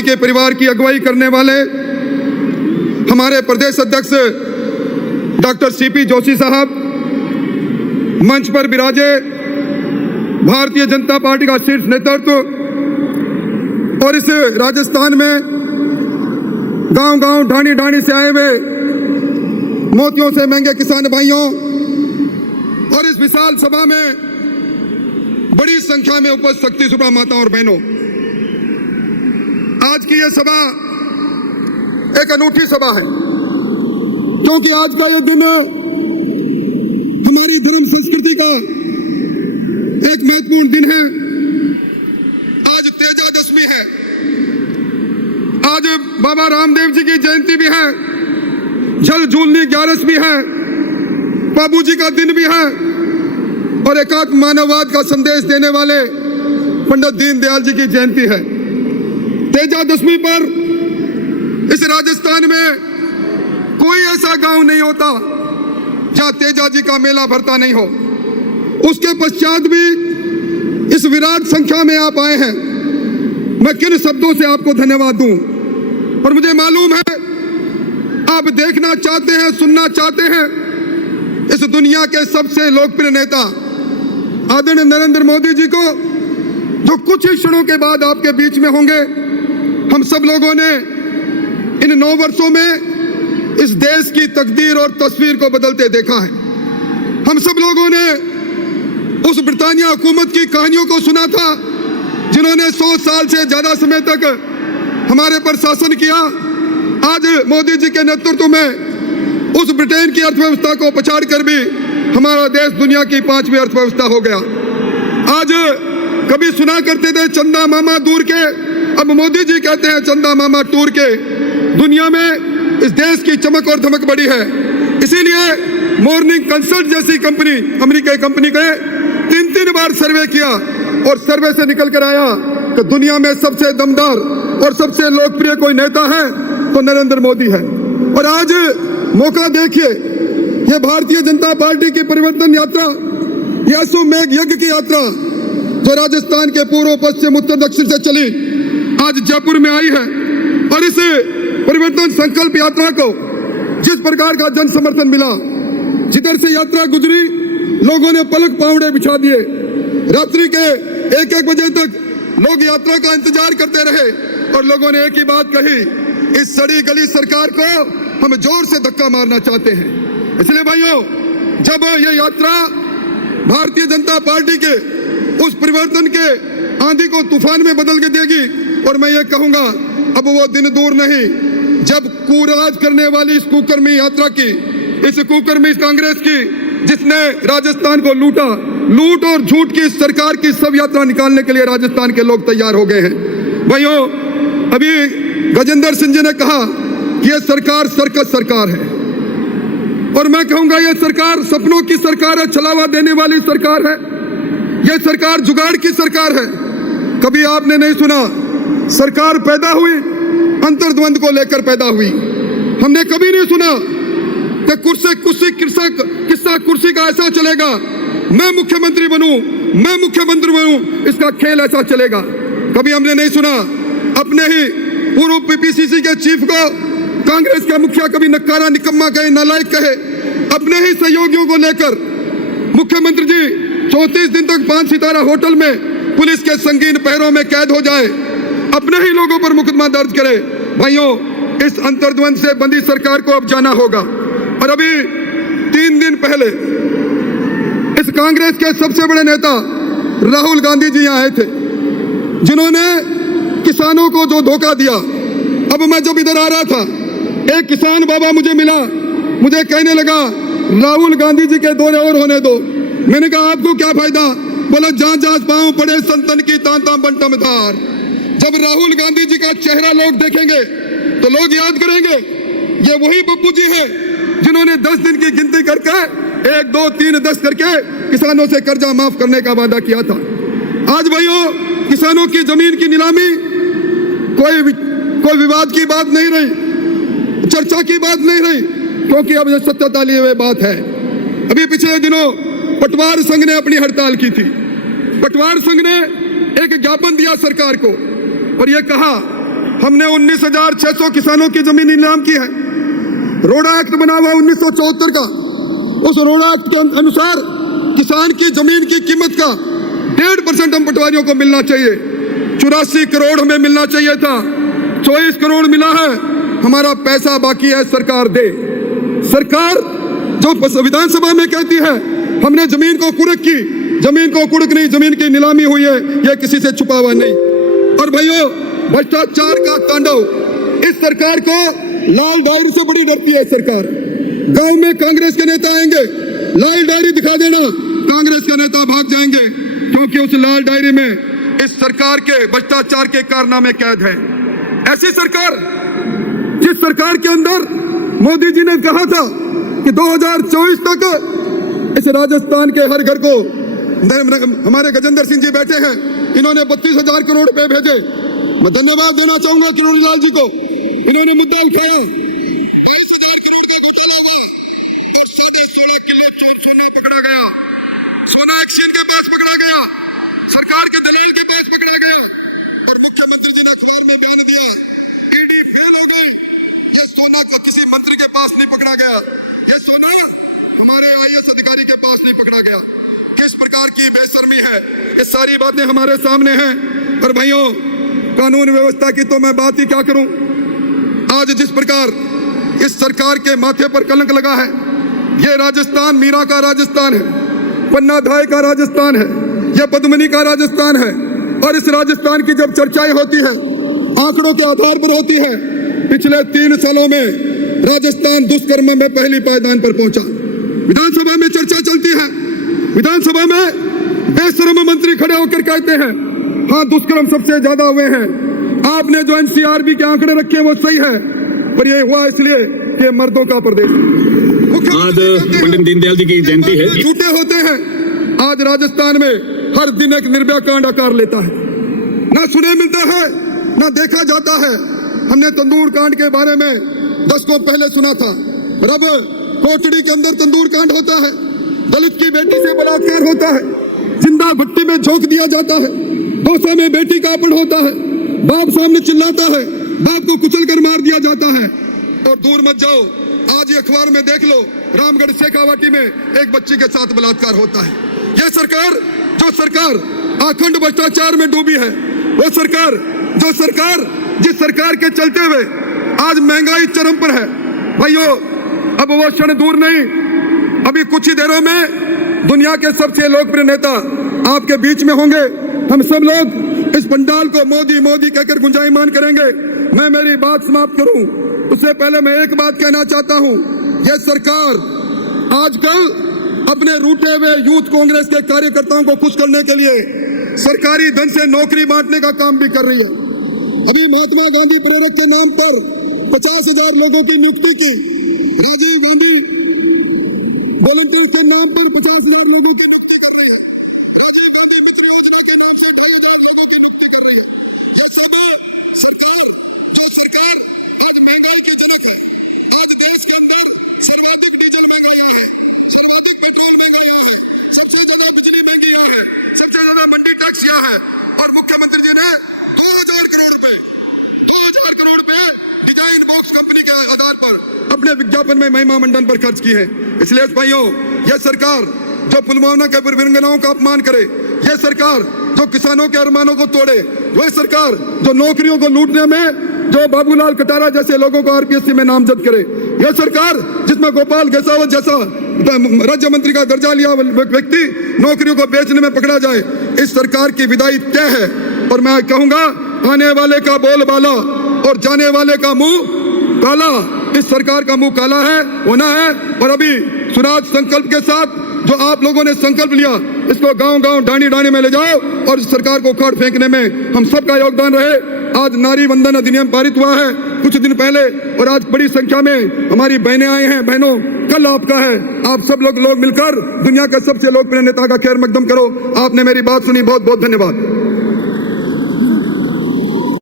Party के परिवार की अगुवाई करने वाले हमारे प्रदेश अध्यक्ष डॉक्टर सीपी जोशी साहब, मंच पर विराजे भारतीय जनता पार्टी का शीर्ष नेतृत्व और इस राजस्थान में गांव-गांव, ढाणी-ढाणी से आए हुए मोतियों से महंगे किसान भाइयों और इस विशाल सभा में बड़ी संख्या में उपस्थित शक्ति सुभा माताओं और बहनों, आज की यह सभा एक अनूठी सभा है क्योंकि आज का यह दिन हमारी धर्म संस्कृति का एक महत्वपूर्ण दिन है। आज तेजादशमी है, आज बाबा रामदेव जी की जयंती भी है, जल झूलनी 11 भी है, बाबू जी का दिन भी है और एकात्म मानववाद का संदेश देने वाले पंडित दीनदयाल जी की जयंती है। तेजादशमी पर इस राजस्थान में कोई ऐसा गांव नहीं होता जहां तेजा जी का मेला भरता नहीं हो। उसके पश्चात भी इस विराट संख्या में आप आए हैं। मैं किन शब्दों से आपको धन्यवाद दूं, पर मुझे मालूम है आप देखना चाहते हैं, सुनना चाहते हैं इस दुनिया के सबसे लोकप्रिय नेता आदरणीय नरेंद्र मोदी जी को, जो कुछ ही क्षणों के बाद आपके बीच में होंगे। हम सब लोगों ने इन 9 वर्षों में इस देश की तकदीर और तस्वीर को बदलते देखा है। हम सब लोगों ने उस ब्रिटानिया हुकूमत की कहानियों को सुना था जिन्होंने 100 साल से ज्यादा समय तक हमारे पर शासन किया। आज मोदी जी के नेतृत्व में उस ब्रिटेन की अर्थव्यवस्था को पछाड़ कर भी हमारा देश दुनिया की 5वीं अर्थव्यवस्था हो गया। आज कभी सुना करते थे चंदा मामा दूर के, अब मोदी जी कहते हैं चंदा मामा टूर के। दुनिया में इस देश की चमक और धमक बढ़ी है। इसीलिए मॉर्निंग कंसल्ट जैसी कंपनी, अमेरिकी कंपनी के 3 बार सर्वे किया और सर्वे से निकल कर आया कि दुनिया में सबसे दमदार और सबसे लोकप्रिय कोई नेता है तो नरेंद्र मोदी है। और आज मौका देखिए, ये भारतीय जनता पार्टी की परिवर्तन यात्रा, ये अश्वमेघ यज्ञ की यात्रा जो राजस्थान के पूर्व, पश्चिम, उत्तर, दक्षिण से चली, आज जयपुर में आई है। और इस परिवर्तन संकल्प यात्रा को जिस प्रकार का जन समर्थन मिला, जिधर से यात्रा गुजरी लोगों ने पलक पावड़े बिछा दिए। रात्रि के 1-1 बजे तक लोग यात्रा का इंतजार करते रहे और लोगों ने एक ही बात कही, इस सड़ी गली सरकार को हम जोर से धक्का मारना चाहते हैं। इसलिए भाइयों, जब ये यात्रा भारतीय जनता पार्टी के उस परिवर्तन के आंधी को तूफान में बदल के देगी, और मैं ये कहूंगा अब वो दिन दूर नहीं जब कुराज करने वाली इस कुकर्मी यात्रा की, इस कुकर्मी कांग्रेस की, जिसने राजस्थान को लूटा, लूट और झूठ की सरकार की सब यात्रा निकालने के लिए राजस्थान के लोग तैयार हो गए हैं। भाइयों, अभी गजेंद्र सिंह जी ने कहा कि यह सरकार सर्कस सरकार है, और मैं कहूंगा यह सरकार सपनों की सरकार है, छलावा देने वाली सरकार है। यह सरकार जुगाड़ की सरकार है। कभी आपने नहीं सुना सरकार पैदा हुई अंतर्द्वंद को लेकर पैदा हुई। हमने कभी नहीं सुना कि किस्सा कुर्सी का ऐसा चलेगा, मैं मुख्यमंत्री बनूं, इसका खेल ऐसा चलेगा। कभी हमने नहीं सुना अपने ही पूर्व पीपीसीसी के चीफ को कांग्रेस का मुखिया कभी नकारा, निकम्मा कहे, नालायक कहे। अपने ही सहयोगियों को लेकर मुख्यमंत्री जी 34 दिन तक 5 सितारा होटल में पुलिस के संगीन पहरों में कैद हो जाए, अपने ही लोगों पर मुकदमा दर्ज करे। भाइयों, इस अंतर्द्वंद से बंधी सरकार को अब जाना होगा। और अभी 3 दिन पहले इस कांग्रेस के सबसे बड़े नेता राहुल गांधी जी यहाँ आए थे, जिन्होंने किसानों को जो धोखा दिया। अब मैं जब इधर आ रहा था, एक किसान बाबा मुझे मिला, मुझे कहने लगा राहुल गांधी जी के दौरे और होने दो। मैंने कहा आपको क्या फायदा? बोला जहां पांव पड़े संतन की तांता बंटम धार। जब राहुल गांधी जी का चेहरा लोग देखेंगे तो लोग याद करेंगे ये वही बब्बू जी हैं जिन्होंने 10 दिन की गिनती करके 1, 2, 3, 10 करके किसानों से कर्जा माफ करने का वादा किया था। आज भाइयों, किसानों की जमीन की नीलामी कोई विवाद की बात नहीं रही, चर्चा की बात नहीं रही, क्योंकि अब यह सत्यता लिए हुए बात है। अभी पिछले दिनों पटवार संघ ने अपनी हड़ताल की थी। पटवार संघ ने एक ज्ञापन दिया सरकार को और यह कहा हमने 19,600 किसानों की जमीन नीलाम की है। रोड़ा एक्ट बना हुआ 1974 का, उस रोड़ा एक्ट के अनुसार किसान की जमीन की कीमत का 1.5% हम पटवारियों को मिलना चाहिए। 84 करोड़ हमें मिलना चाहिए था, 24 करोड़ मिला है। हमारा पैसा बाकी है, सरकार दे। सरकार जो विधानसभा में कहती है हमने जमीन को कुर्क की, जमीन को कुर्क नहीं, जमीन की नीलामी हुई है, यह किसी से छुपा हुआ नहीं। और भाइयों, भ्रष्टाचार का तांडव, इस सरकार को लाल डायरी से बड़ी डरती है सरकार। गांव में कांग्रेस के नेता आएंगे, लाल डायरी दिखा देना, कांग्रेस के नेता भाग जाएंगे, क्योंकि उस लाल डायरी में इस सरकार के भ्रष्टाचार के कारनामे कैद है। ऐसी सरकार, जिस सरकार के अंदर मोदी जी ने कहा था कि 2024 तक इस राजस्थान के हर घर को, हमारे गजेंद्र सिंह जी बैठे हैं, इन्होंने 32,000 करोड़ रुपए भेजे। मैं धन्यवाद देना चाहूंगा किरोड़ी लाल जी को, इन्होंने मुद्दा उठाया। 22,000 करोड़ का घोटाला हुआ और 16.5 किलो चोर सोना पकड़ा गया। सोना एक्सचेंज के पास पकड़ा गया, सरकार के दलाल के पास पकड़ा गया, और मुख्यमंत्री जी ने अखबार में बयान दिया, ईडी फेल हो गई, ये सोना का किसी मंत्री के पास नहीं पकड़ा गया, ये सोना हमारे IAS अधिकारी के पास नहीं पकड़ा गया। किस प्रकार की बेशर्मी है, ये सारी बातें हमारे सामने हैं। और भाइयों, कानून व्यवस्था की तो मैं बात ही क्या करूं। आज जिस प्रकार इस सरकार के माथे पर कलंक लगा है, ये राजस्थान मीरा का राजस्थान है, पन्ना धाय का राजस्थान है, यह पद्मिनी का राजस्थान है। और इस राजस्थान की जब चर्चाएं होती है, आंकड़ों के आधार पर होती है, पिछले 3 सालों में राजस्थान दुष्कर्म में पहली पायदान पर पहुंचा। विधानसभा में चर्चा चलती है, विधानसभा में बेशर्म मंत्री खड़े होकर कहते हैं हाँ दुष्कर्म सबसे ज्यादा हुए हैं। आपने जो NCRB के आंकड़े रखे हैं वो सही है, पर ये हुआ इसलिए कि मर्दों का प्रदेश। आज पंडित दीनदयाल जी की जयंती है। झूठे होते हैं। आज राजस्थान में हर दिन एक निर्भया कांड आकार लेता है, ना सुने मिलता है, ना देखा जाता है। हमने तंदूर कांड के बारे में दशकों पहले सुना था, अब कोटड़ी के अंदर तंदूर कांड होता है, दलित की बेटी से बलात्कार होता है, जिंदा भट्टी में झोंक दिया जाता है, दौसा में बेटी का अपहरण होता है, बाप सामने चिल्लाता है, बाप को कुचल कर मार दिया जाता है। और दूर मत जाओ, आज ये अखबार में देख लो, रामगढ़ शेखावाटी में एक बच्ची के साथ बलात्कार होता है। यह सरकार, जो सरकार अखंड भ्रष्टाचार में डूबी है, वो सरकार, जो सरकार, जिस सरकार के चलते हुए आज महंगाई चरम पर है। भाइयों, अब वो क्षण दूर नहीं, अभी कुछ ही देरों में दुनिया के सबसे लोकप्रिय नेता आपके बीच में होंगे। हम सब लोग इस पंडाल को मोदी मोदी कहकर गुंजायमान करेंगे। मैं मेरी बात समाप्त करूं उससे पहले मैं एक बात कहना चाहता हूं, यह सरकार आजकल अपने रूठे हुए यूथ कांग्रेस के कार्यकर्ताओं को खुश करने के लिए सरकारी धन से नौकरी बांटने का काम भी कर रही है। अभी महात्मा गांधी प्रेरक के नाम पर 50,000 लोगों की नियुक्ति की, राजीव गांधी वॉलंटियर के नाम पर 50,000 लोगों की नियुक्ति कर रही है, राजीव गांधी मित्र योजना के नाम से 28,000 लोगों की नियुक्ति कर रही है। ऐसे में सरकार, जो सरकार आज महंगाई की जनक है, आज देश के अंदर सर्वाधिक डीजल महंगाई है, सर्वाधिक पेट्रोल महंगाई है, सबसे ज्यादा बिजली महंगी है, सबसे ज्यादा मंडी टैक्स किया है, और मुख्यमंत्री जी ने 2,000 करोड़ रुपए डिजाइन बॉक्स कंपनी के आधार पर अपने विज्ञापन में महिमा मंडन पर खर्च की है। इसलिए भाइयों, यह सरकार जो पुलवामा के वीरांगनाओं का अपमान करे, यह सरकार जो किसानों के अरमानों को तोड़े, वह सरकार जो नौकरियों को लूटने में जो बाबूलाल कटारा जैसे लोगों को RPSC में नामजद करे, यह सरकार जिसमें गोपाल गेसावत जैसा राज्य मंत्री का दर्जा लिया व्यक्ति नौकरियों को बेचने में पकड़ा जाए, इस सरकार की विदाई तय है। और मैं कहूंगा, आने वाले का बोलबाला और जाने वाले का मुंह काला। इस सरकार का मुंह काला है, होना है। और अभी स्वराज संकल्प के साथ जो आप लोगों ने संकल्प लिया, इसको गांव-गांव, डाणी-डाणी में ले जाओ और इस सरकार को उखाड़ फेंकने में हम सबका योगदान रहे। आज नारी वंदन अधिनियम पारित हुआ है कुछ दिन पहले, और आज बड़ी संख्या में हमारी बहनें आई हैं। बहनों, कल आपका है, आप सब लोग मिलकर दुनिया के सबसे लोकप्रिय नेता का खैर मकदम करो। आपने मेरी बात सुनी, बहुत बहुत धन्यवाद।